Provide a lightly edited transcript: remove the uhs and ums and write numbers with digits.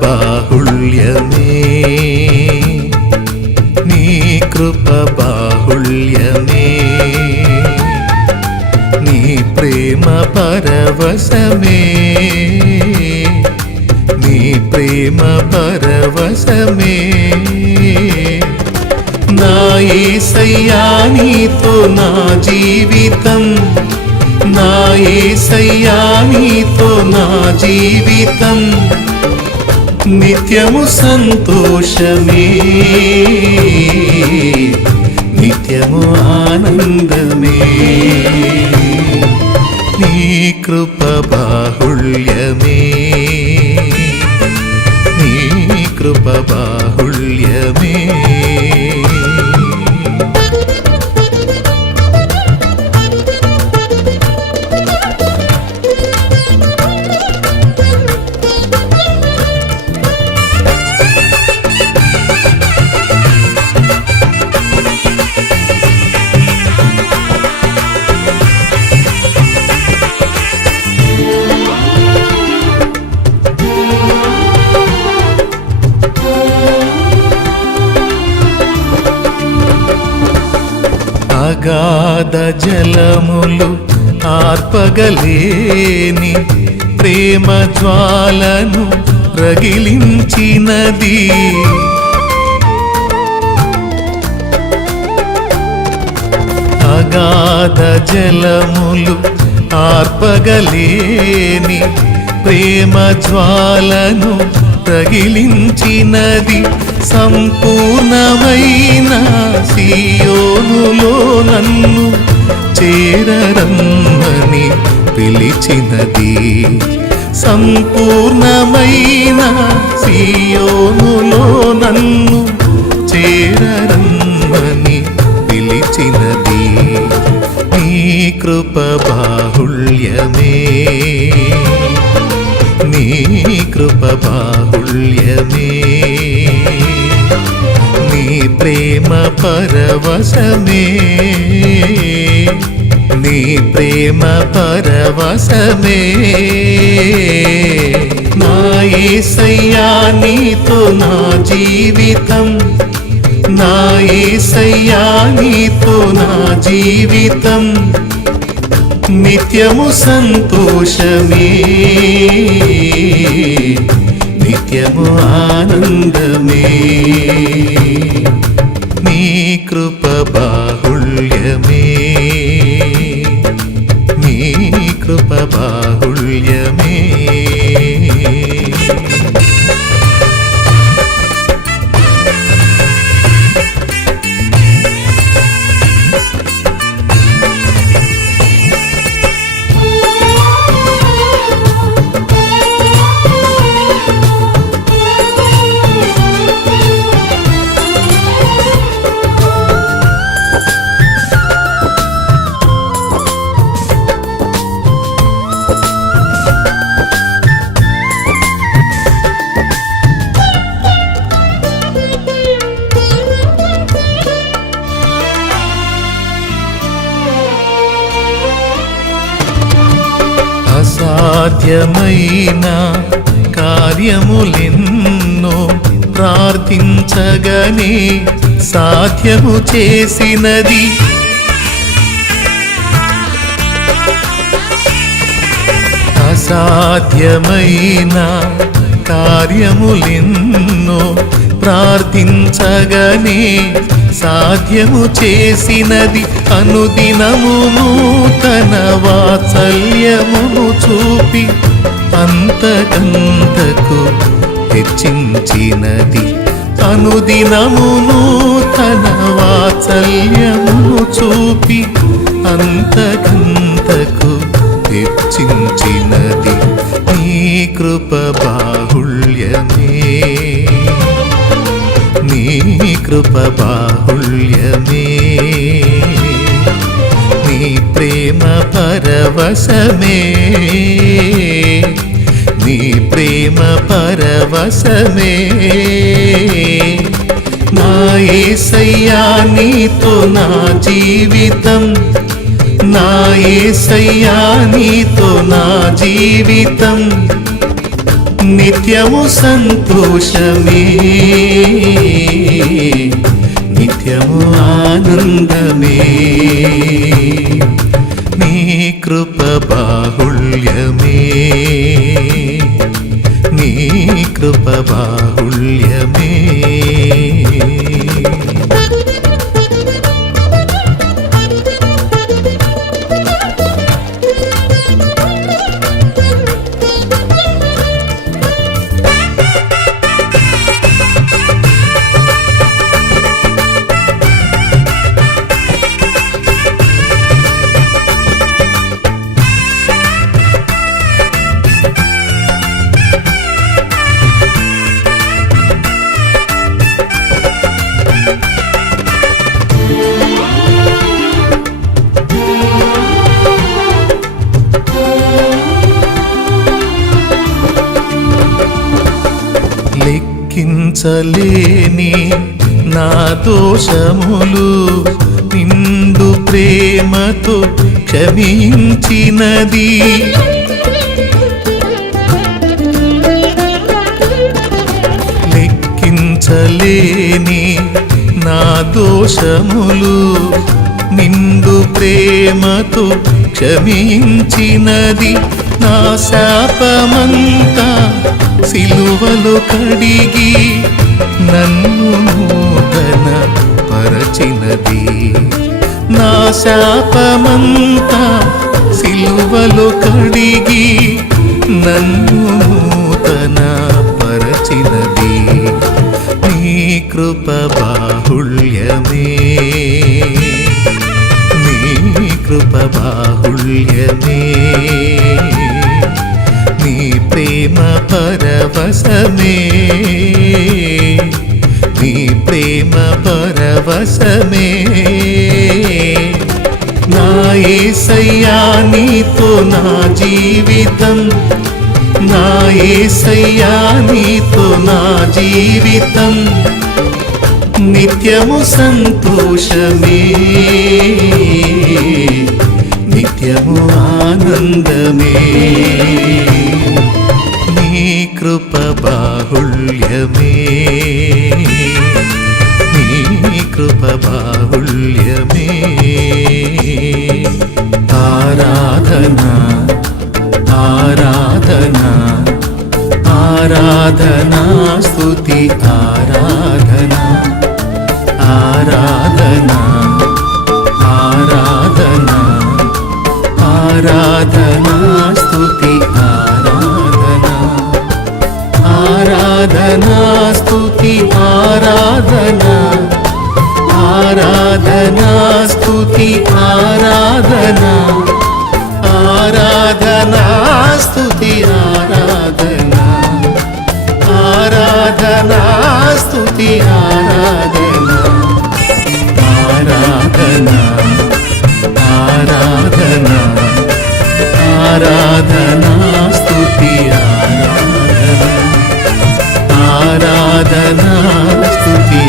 బాహుళ్యమే నీ కృప బాహుళ్యమే నీ ప్రేమ పరవశమే నీ ప్రేమ పరవశమే నా యేసయ్యా నీతో నా జీవితం నా యేసయ్యా నీతో నా జీవితం నిత్యము సంతోషమే నిత్యము ఆనందమే నీ కృప బాహుళ్యమే నీ కృప బాహుళ్యమే అగాధ జలములు ఆర్పగలేని ప్రేమ జ్వాలను రగిలించినది అగాధ జలములు ఆర్పగలేని ప్రేమ జ్వాలను రగిలించినది సంపూర్ణమైన సియోనులో నన్ను చేరరమ్మని పిలిచినది సంపూర్ణమైన సియోనులో నన్ను చేరరమ్మని పిలిచినది నీ కృప బాహుళ్యమే నీ కృప బాహుళ్యమే నీ ప్రేమ పరవశమే నీ ప్రేమ పరవశమే నా యేసయ్యా నీతో నా జీవితం నా యేసయ్యా నీతో నా జీవితం నిత్యము సంతోషమే నిత్యము ఆనందమే నీ కృప బాహుళ్యమే నీ కృప బాహుళ్యమే అసాధ్యమైన కార్యములెన్నో ప్రార్థించగనే సాధ్యము చేసినది అసాధ్యమైన కార్యములెన్నో ప్రార్థించగనే సాధ్యము చేసినది అనుదినము నూతన వాత్సల్యమును చూపి అంతకంతకు హెచ్చించినది అనుదినము నూతన వాత్సల్యమును చూపి అంతకంతకు హెచ్చించినది నీ కృప బాహుళ్యమే నీ కృప బాహుళ్యమే నీ ప్రేమ పరవశమే నీ ప్రేమ పరవశమే నా యేసయ్యా నీతో నా జీవితం నా యేసయ్యా నీతో నా జీవితం నిత్యము సంతోషమే, నిత్యము ఆనందమే, నీ కృప బాహుళ్యమే, నీ కృప బాహుళ్యమే. లెక్కించలేని నా దోషములు నిండు ప్రేమతో క్షమించినది, లెక్కించలేని నా దోషములు నిండు ప్రేమతో క్షమించినది, నా శాపమంతా సిలువలో కడిగి నన్ను నూతన పరచినది, నా శాపమంతా సిలువలో కడిగి నన్ను నూతన పరచినది, నీ కృప బాహుళ్యమే, నీ కృప బాహుళ్యమే, నీ ప్రేమ పరవశమే, నీ ప్రేమ పరవశమే. నా యేసయ్యా నీతో నా జీవితం, నా యేసయ్యా నీతో నా జీవితం, నిత్యము సంతోషమే, నిత్యము ఆనందమే, నీ కృప బాహుళ్యమే, నీ కృప బాహుళ్యమే. ఆరాధనా ఆరాధనా ఆరాధనా స్తుతి ఆరాధనా, ఆరాధనా ఆరాధనా ఆరాధనా స్తుతి ఆరాధనా, ఆరాధనా స్తుతి ఆరాధనా, ఆరాధనా స్తుతి ఆరాధనా, ఆరాధనా స్తుతి ఆరాధనా, ఆరాధనా స్తుతి ఆరాధనా, ఆరాధనా ఆరాధనా ఆరాధనా స్తుతి ఆరాధనా, ఆరాధనా స్తుతి